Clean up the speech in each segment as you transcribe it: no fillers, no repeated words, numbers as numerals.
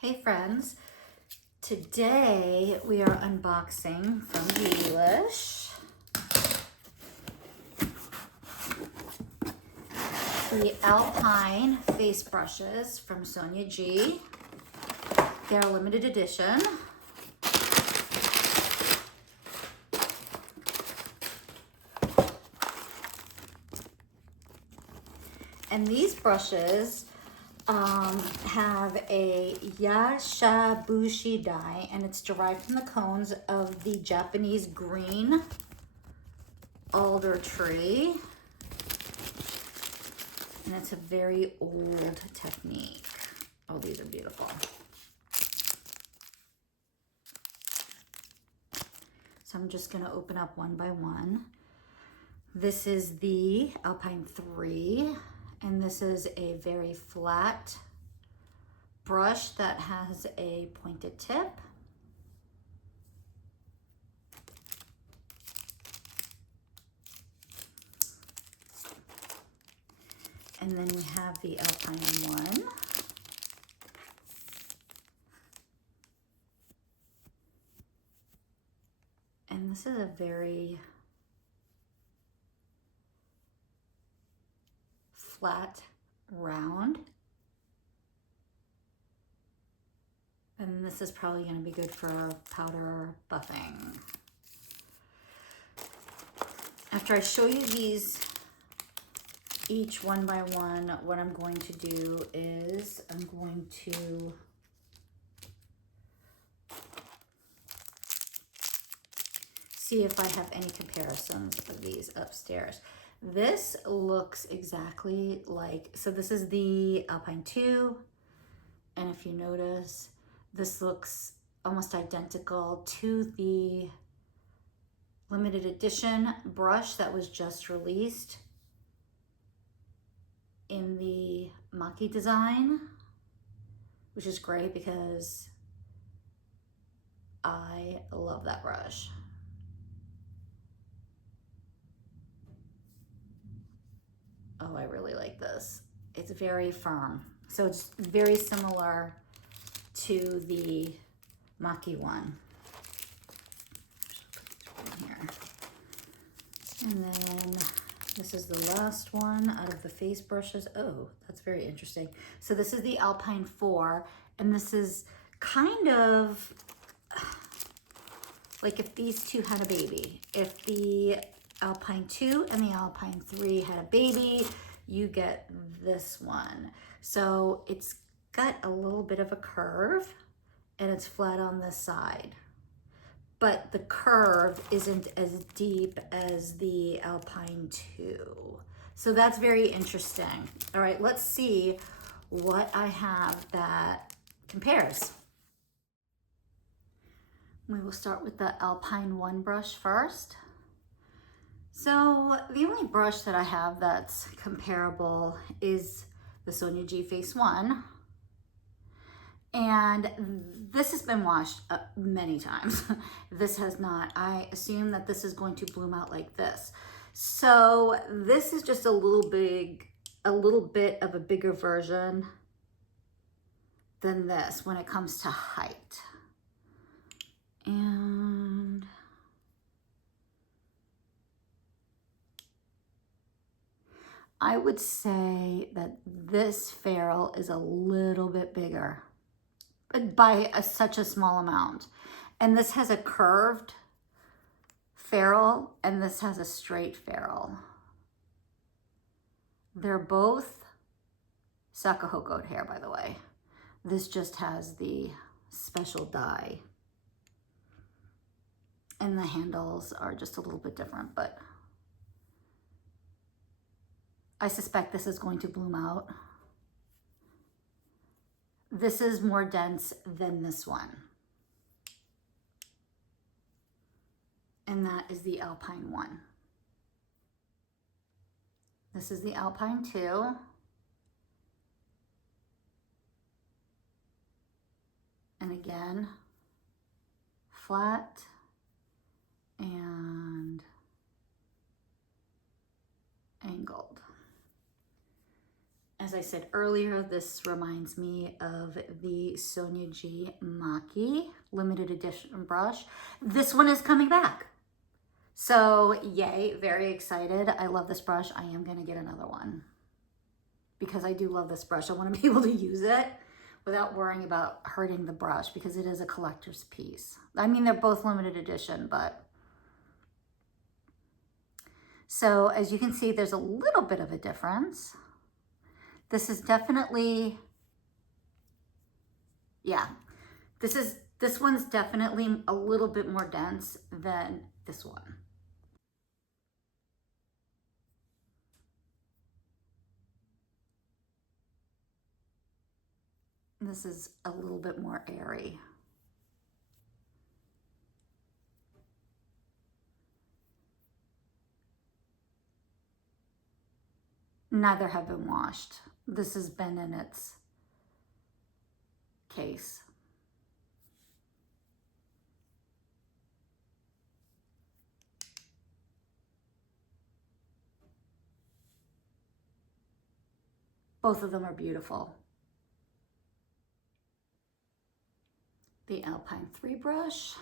Hey friends, today we are unboxing from Delish the Alpine face brushes from Sonia G. They're a limited edition. And these brushes have a yashabushi dye, and it's derived from the cones of the Japanese green alder tree. And it's a very old technique. Oh, these are beautiful. So I'm just gonna open up one by one. This is the Alpine 3. And this is a very flat brush that has a pointed tip. And then we have the Alpine 1. And this is a very flat round, and this is probably going to be good for powder buffing. After I show you these each one by one, what I'm going to do is I'm going to see if I have any comparisons of these upstairs. This looks exactly like, so this is the Alpine 2, and if you notice, this looks almost identical to the limited edition brush that was just released in the Maki design, which is great because I love that brush. Oh, I really like this. It's very firm. So it's very similar to the Maki one. Here. And then this is the last one out of the face brushes. Oh, that's very interesting. So this is the Alpine 4, and this is kind of like if these two had a baby. If the Alpine 2 and the Alpine 3 had a baby, you get this one. So it's got a little bit of a curve and it's flat on this side, but the curve isn't as deep as the Alpine 2. So that's very interesting. All right, let's see what I have that compares. We will start with the Alpine 1 brush first. So the only brush that I have that's comparable is the Sonia G Face 1. And this has been washed many times. This has not. I assume that this is going to bloom out like this. So this is just a little bit of a bigger version than this when it comes to height. And I would say that this ferrule is a little bit bigger, but by such a small amount. And this has a curved ferrule and this has a straight ferrule. They're both Sakahokoed hair, by the way. This just has the special dye. And the handles are just a little bit different, but I suspect this is going to bloom out. This is more dense than this one. And that is the Alpine 1. This is the Alpine 2. And again, flat and angled. As I said earlier, this reminds me of the Sonia G Maki limited edition brush. This one is coming back. So yay, very excited. I love this brush. I am gonna get another one because I do love this brush. I wanna be able to use it without worrying about hurting the brush because it is a collector's piece. I mean, they're both limited edition, but. So as you can see, there's a little bit of a difference. This is definitely, yeah, this one's definitely a little bit more dense than this one. This is a little bit more airy. Neither have been washed. This has been in its case. Both of them are beautiful. The Alpine 3 brush.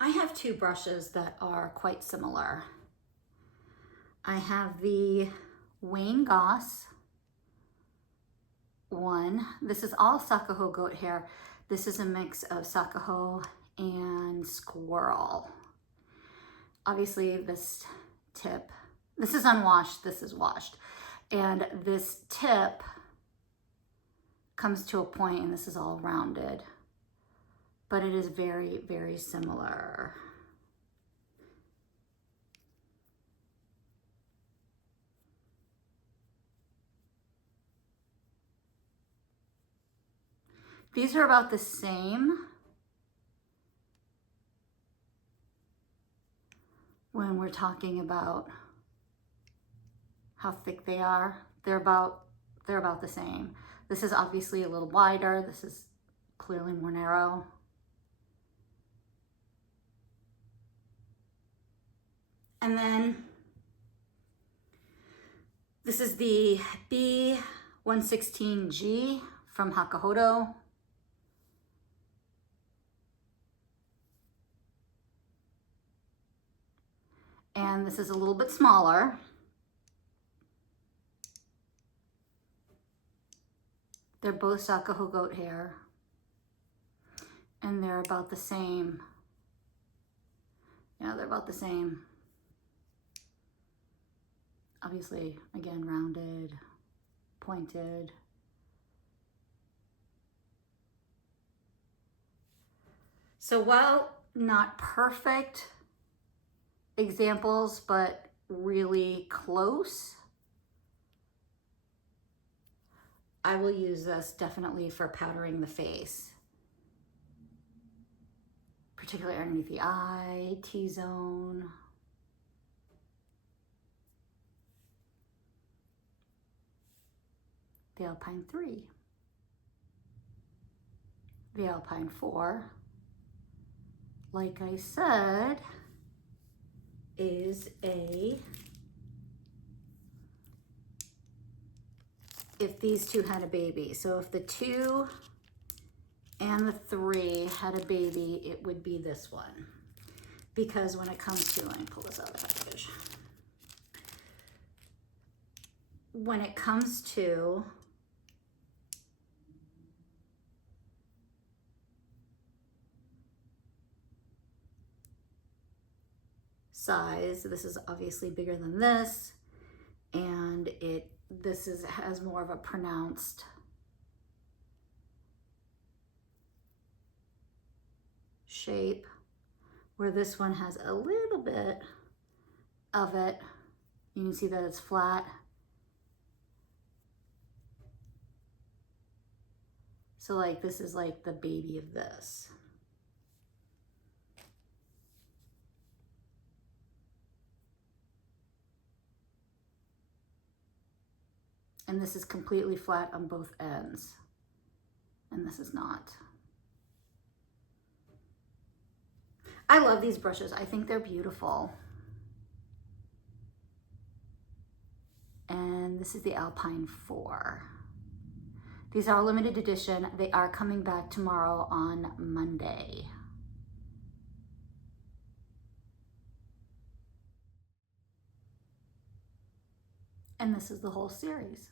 I have two brushes that are quite similar. I have the Wayne Goss one. This is all Sakaho goat hair. This is a mix of Sakaho and squirrel. Obviously this tip, this is unwashed, this is washed. And this tip comes to a point and this is all rounded, but it is very, very similar. These are about the same when we're talking about how thick they are. They're about the same. This is obviously a little wider. This is clearly more narrow. And then this is the B116G from Hakuhodo. And this is a little bit smaller. They're both Sakaho goat hair. And they're about the same. Yeah, they're about the same. Obviously, again, rounded, pointed. So while not perfect examples, but really close, I will use this definitely for powdering the face, particularly underneath the eye, T-zone. The Alpine 3. The Alpine 4, like I said, is a, if these two had a baby. So if the 2 and the 3 had a baby, it would be this one. Because when it comes to, let me pull this out of the package. When it comes to size, this is obviously bigger than this, and this has more of a pronounced shape, where this one has a little bit of it. You can see that it's flat. So like this is like the baby of this. And this is completely flat on both ends. And this is not. I love these brushes. I think they're beautiful. this is the Alpine 4. These are limited edition. They are coming back tomorrow on Monday. And this is the whole series.